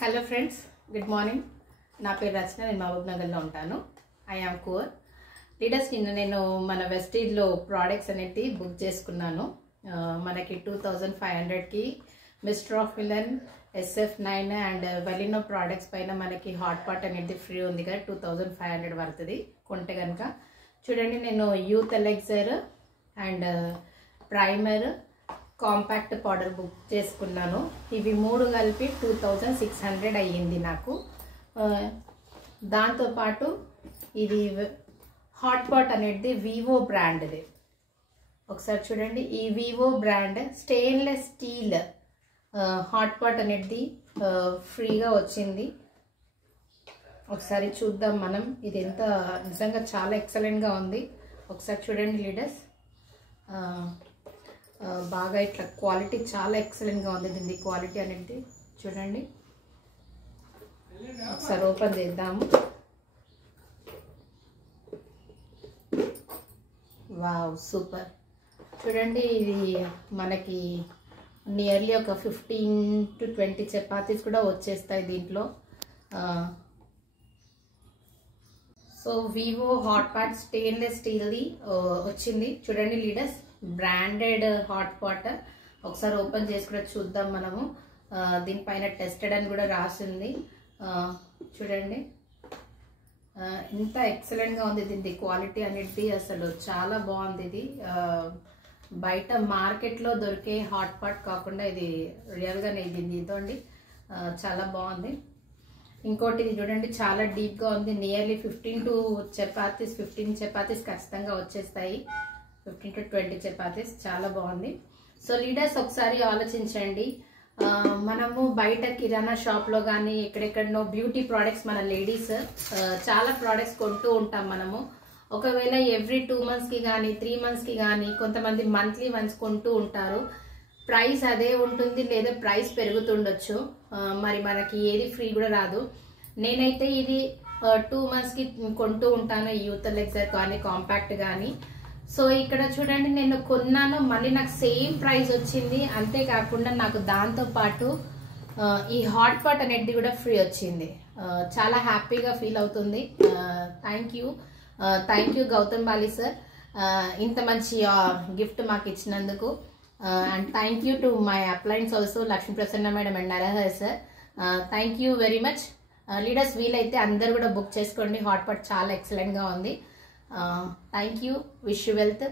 Hello friends, good morning. నా పేరు రచన. నేను మహబూబ్ నగర్లో ఉంటాను. ఐ యామ్ కూర్ లీడర్స్. నేను మన వెస్టీజ్లో ప్రోడక్ట్స్ అనేది బుక్ చేసుకున్నాను. మనకి 2500కి మిస్టర్ ఆఫ్ మిలన్, SF9 అండ్ వెలినో ప్రోడక్ట్స్ పైన మనకి హాట్ పాట్ అనేది ఫ్రీ ఉంది కదా. 2500 పడుతుంది కొంటే కనుక. చూడండి, నేను youth elixir and primer, compact powder book చేసుకున్నాను. ఇవి మూడు కలిపి 2600 అయ్యింది నాకు. దాంతోపాటు ఇది హాట్ పాట్ అనేది వివో బ్రాండ్ది. ఒకసారి చూడండి, ఈ Vivo brand stainless steel hot pot అనేది ఫ్రీగా వచ్చింది. ఒకసారి చూద్దాం మనం. ఇది ఎంత నిజంగా చాలా ఎక్సలెంట్గా ఉంది. ఒకసారి చూడండి లీడర్స్, బాగా ఇట్లా క్వాలిటీ చాలా ఎక్సలెంట్గా ఉంది. దీని క్వాలిటీ అనేది చూడండి. ఒకసారి ఓపెన్ చేద్దాము. Wow, super. చూడండి, ఇది మనకి నియర్లీ ఒక 15 to 20 చపాతీస్ కూడా వచ్చేస్తాయి దీంట్లో. So Vivo hot pot stainless స్టీల్ది వచ్చింది. చూడండి లీడర్స్, బ్రాండెడ్ హాట్ పాట్. ఒకసారి ఓపెన్ చేసి కూడా చూద్దాం మనము. దీనిపైన టెస్టెడ్ అని కూడా రాసింది. చూడండి, ఇంత ఎక్సలెంట్గా ఉంది. దీని క్వాలిటీ అనేది అసలు చాలా బాగుంది. ఇది బయట మార్కెట్లో దొరికే హాట్ పాట్ కాకుండా ఇది రియల్గానే ఇది ఇదండి, చాలా బాగుంది. ఇంకోటి ఇది చూడండి, చాలా డీప్గా ఉంది. నియర్లీ 15 చపాతీస్ ఖచ్చితంగా వచ్చేస్తాయి. 15 to 20 చపాతీస్. చాలా బాగుంది. సో లీడర్స్, ఒకసారి ఆలోచించండి. మనము బయట కిరాణా షాప్లో కానీ ఎక్కడెక్కడనో బ్యూటీ ప్రోడక్ట్స్, మన లేడీస్ చాలా ప్రోడక్ట్స్ కొంటూ ఉంటాం మనము. ఒకవేళ ఎవ్రీ 2 monthsకి కానీ 3 monthsకి కానీ కొంతమంది మంత్లీ వన్స్ కొంటూ ఉంటారు. ప్రైస్ అదే ఉంటుంది, లేదా ప్రైస్ పెరుగుతుండొచ్చు. మరి మనకి ఏది ఫ్రీ కూడా రాదు. నేనైతే ఇది 2 monthsకి కొంటూ ఉంటాను, యూత్ ఎలెక్సర్ కానీ కాంపాక్ట్ కానీ. సో ఇక్కడ చూడండి, నేను కొన్నాను, మళ్ళీ నాకు సేమ్ ప్రైస్ వచ్చింది. అంతేకాకుండా నాకు దాంతోపాటు ఈ హాట్ పాట్ అనేది కూడా ఫ్రీ వచ్చింది. చాలా హ్యాపీగా ఫీల్ అవుతుంది. Thank you Gautam Bali sir, ఇంత మంచి గిఫ్ట్ మాకు ఇచ్చినందుకు. And thank you to my appliance also, Lakshmi Prasanna madam and Narahar sir. Thank you very much leaders. వీలైతే అందరు కూడా బుక్ చేసుకోండి. హాట్ పాట్ చాలా ఎక్సలెంట్గా ఉంది. Thank you. Wish you wealth.